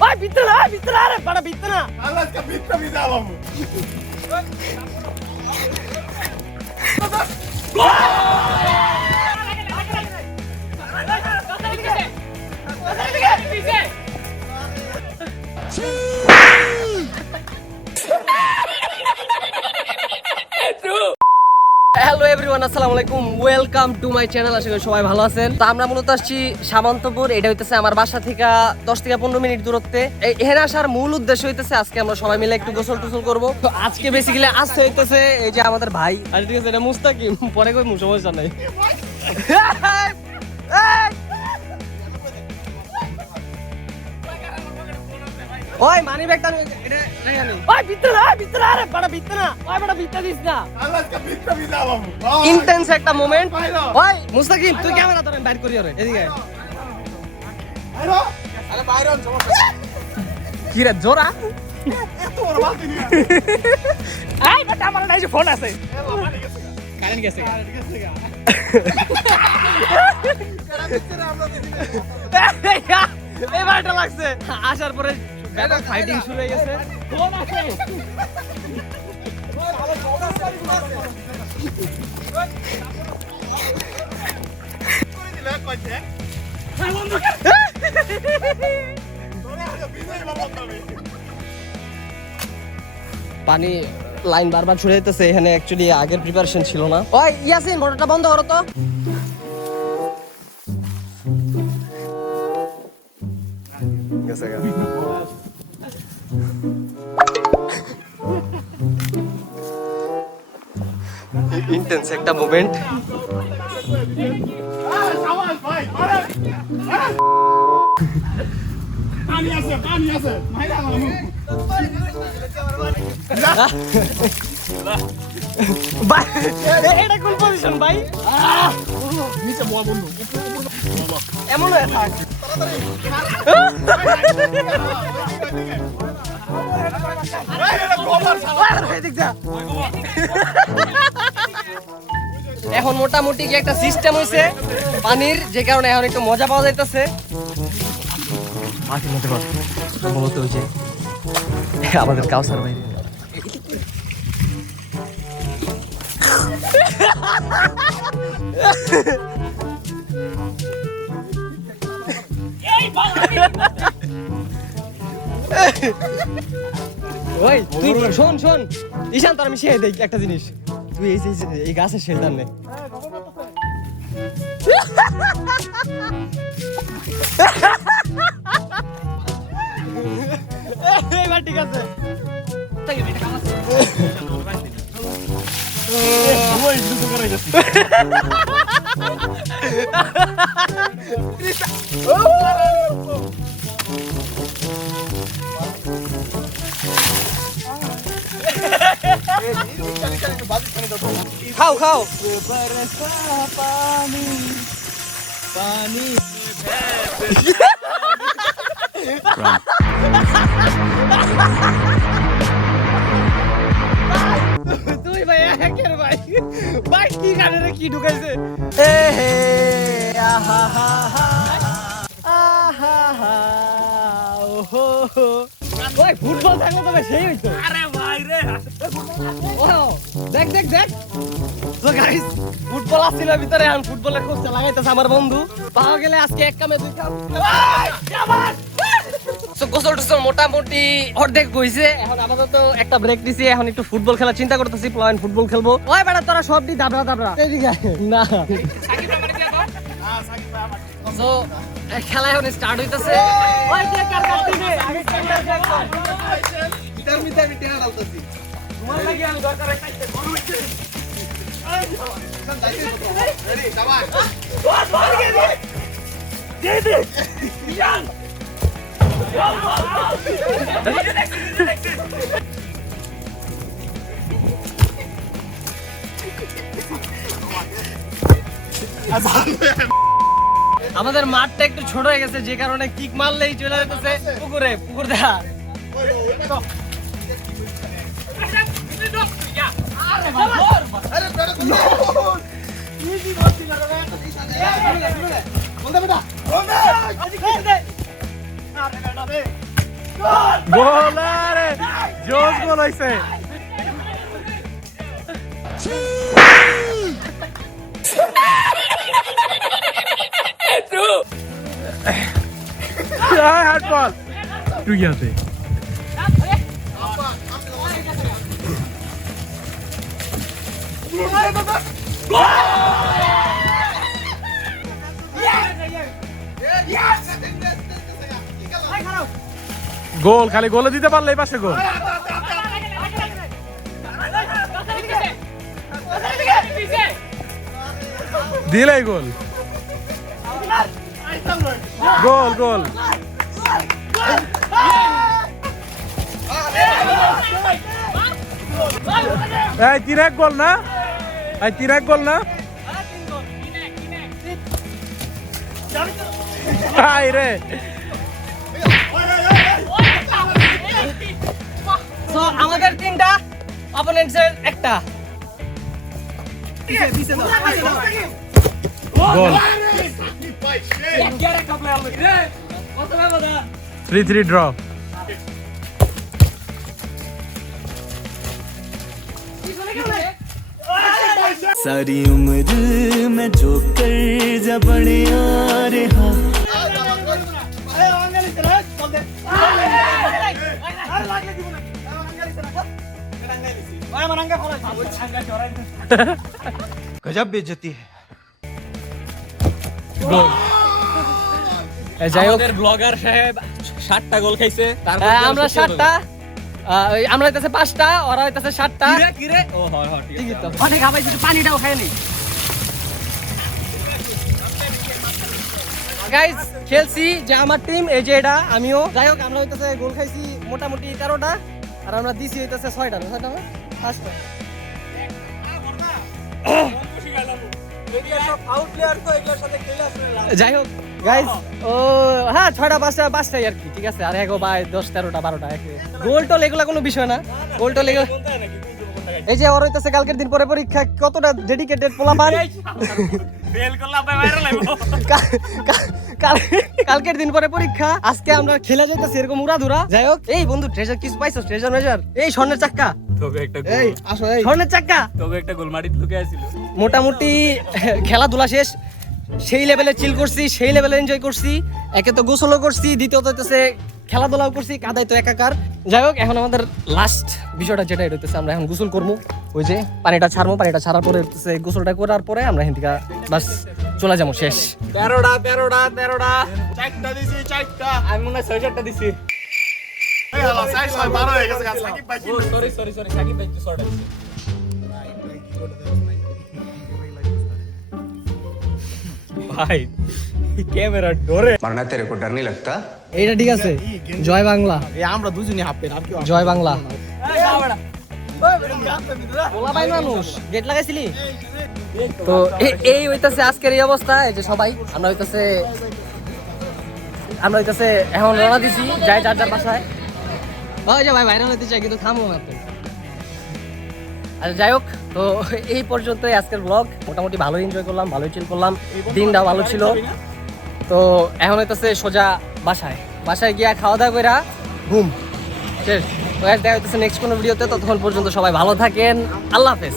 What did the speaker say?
ভাই ভিতরে আরে বড় ভিতরে না আল্লাহ কা ভিতরে বিদা বাবু হ্যালো এভরিওয়ান, আসসালামু আলাইকুম, ওয়েলকাম টু মাই চ্যানেল। আশা করি সবাই ভালো আছেন। তো আমরা মূলত আসছি সামন্তপুর। এটা হইতেছে আমার বাসা থেকে 10 থেকে 15 মিনিট দূরত্বে। এখানে আসার মূল উদ্দেশ্য হইতেছে আজকে আমরা সবাই মিলে একটু গোসল টোসল করবো। তো আজকে বেসিক্যালি আসতে হইতেছে এই যে আমাদের ভাই, আর ঠিক আছে এটা মুস্তাকিম, পরে কই সমস্যা নাই। ওই মানি ব্যাগটা এটা রেখানি ওই ভিতরে আরে বড় ভিতরে না ওই বড় ভিতরে দিস না। আল্লাহ কা ভিতরে বিদা বাবু ইন্টেন্স একটা মোমেন্ট। ওই মুস্তাকিম তুই ক্যামেরা ধরে বাইর করি রে এদিকে আরে আরে বাইরে সমস্যা কি রে জোরা এত বড় বালতি নিয়ে এই বেটা আমার নাই যে ফোন আছে কারেন্ট গেছে এবার এটা লাগছে আসার পরে ব্যাপক ফাইটিং শুরু হয়ে গেছে। ফোন আছে করে দিলে কইছে তোরা বিদায় বাবু তবে পানি লাইন বারবার ছুড়ে যেতেছে। এখানে অ্যাকচুয়ালি আগের প্রিপারেশন ছিল না। ওই ইয়াসিন মোটরটা বন্ধ করো তো। ইন্টেন্স একটা মোমেন্ট। আরে সাবাস ভাই আরে পানি আছে মাইরা বাবু ভাই এটা কোন পজিশন ভাই? নিচে বল বন্ধু এমন হয়ে থাক। এখন মোটামুটি কি একটা সিস্টেম হইছে পানির, যে কারণে এখন একটু মজা পাওয়া যাইতেছে। সম্ভবত হয়েছে আমাদের কাউসার ভাই। ওই তুই শোন ঈশান, তোর আমি শিখাই দেই একটা জিনিস। তুই এই গাছের শেল্টার নে। এবার ঠিক আছে। ওই দুটো করে গেছে খাও তুই ভাই একের ভাই ভাই কি গানে রে কি ঢুকাইছে? এ হে আহা হা হা আহা হা ওহো। ওই ফুটবল থাকলে তবে সেই হইতো। আরে ভাই রে ও দেখ তো গাইস, ফুটবল আসছিল ভিতরে। এখন ফুটবলের কোচটা লাগাইতেছে আমার বন্ধু। পাওয়া গেলে আজকে এক কামে দুই কাম। গোসল টোসল মোটামুটি অর্ধেক হইছে। এখন আপাতত একটা ব্রেক দিছি। এখন একটু ফুটবল খেলার চিন্তা করতেছি। প্লান ফুটবল খেলবো। ওই বেটা তোরা সব দি দাবড়া এদিকে না। তো খেলা এখন স্টার্ট হইতেছে। ওই কে কার কাটতি রে আগে মিটার মিটার আলতাছি তোমার লাগি আমি দরকার রাখতে বড় হইছে। রেডি জামান দে ইয়ান আমাদের মাঠটা একটু ছোট হয়ে গেছে, যে কারণে কিক মারলেই চলে যেতেছে পুকুর দেখা। গোল রে জোস গোল হইছে হার্ড বল তুই গিয়েছে গোল খালি গোলে দিতে পারলে এই পাশে গোল দিলেই গোল গোল গোল এই 3-1 গোল না এই 3-1 গোল না হাই রে সো আমাদের তিনটা অপোনেন্টসের একটা গোল 3-3 ড্র सारी उम्र मैं जो कर जा बड़े आ रहा गजब बेइज्जती है গোল যাই হোক ব্লগার সাহেব 7টা গোল খাইছে আমরা 7টা আমরা হইতাছে 5টা ওরা হইতাছে 7টা কি রে ও হয় হয় ঠিক ঠিকই তো অনেক খাবাইছি পানিটাও খাই নি গাইস খেলছি যে আমার টিম এই যে এটা আমিও যাই হোক আমরা হইতাছে গোল খাইছি মোটামুটি 13টা আর আমরা দিছি হইতাছে 6টা না 5টা যাই হোক গাইস ও হ্যাঁ 6টা 5টাই আর কি ঠিক আছে আর এগো ভাই 10 13টা 12টা গোল টোল এগুলা কোনো বিষয় না গোল টোল এগুলা এই যে ওর হইতাছে কালকের দিন পরে পরীক্ষা কতটা ডেডিকেটেড পোলা পান ফেল করলে আপনি ভাইরাল হইব কালকের দিন পরে পরীক্ষা আজকে আমরা খেলা যাইতাছি এরকম উড়াধুরা যাই হোক এই বন্ধু ট্রেজার কিছু পাইছো ট্রেজার মেজার এই স্বর্ণের চাক্কা তোকে একটা এই আসো এই স্বর্ণের চাক্কা তোকে একটা গোল মারিতে লুকে আছিল মোটামুটি খেলাধুলা শেষ সেই লেভেলে চিল করছি সেই লেভেলে এনজয় করছি একে তো গোসলও করছি দ্বিতীয়ত হইতেছে খেলাধুলাও করছি কাদাই তো একাকার যাই হোক এখন আমাদের লাস্ট বিষয়টা যেটা এটা হইতেছে আমরা এখন গোসল করবো ওই যে পানিটা ছাড়বো পানিটা ছাড়ার পরে হইতেছে গোসলটা করার পরে আমরা এখান থেকে বাস চলে যাবো শেষ 13টা 4টা দিছি 4টা আমি মনে হয় 6টা দিছি সরি সাকিব ভাই 6টা দিছি ভাই ক্যামেরা ডরে मरना तेरे को डर नहीं लगता এইটা ঠিক আছে জয় বাংলা আমরা দুজনই হাফ পেন আর কি জয় বাংলা বলা ভাই মানুষ গেট লাগাইছিলি তো এই হইতাছে আজকের এই অবস্থা এই যে সবাই আমরা হইতাছে এখন রওনা দিছি যাই যার যার বাসায় ওই যে ভাই বাইরে হইতে চাই কিন্তু থামো না তো আচ্ছা যাই হোক তো এই পর্যন্তই আজকের ব্লগ মোটামুটি ভালো এনজয় করলাম ভালোই চিল করলাম দিনটা ভালো ছিল তো এখন হইতাছে সোজা বাসায় গিয়া খাওয়া দাওয়া কইরা ঘুম শেষ তো দেখা হইতেছে নেক্সট কোনো ভিডিওতে ততক্ষণ পর্যন্ত সবাই ভালো থাকেন আল্লাহ হাফেজ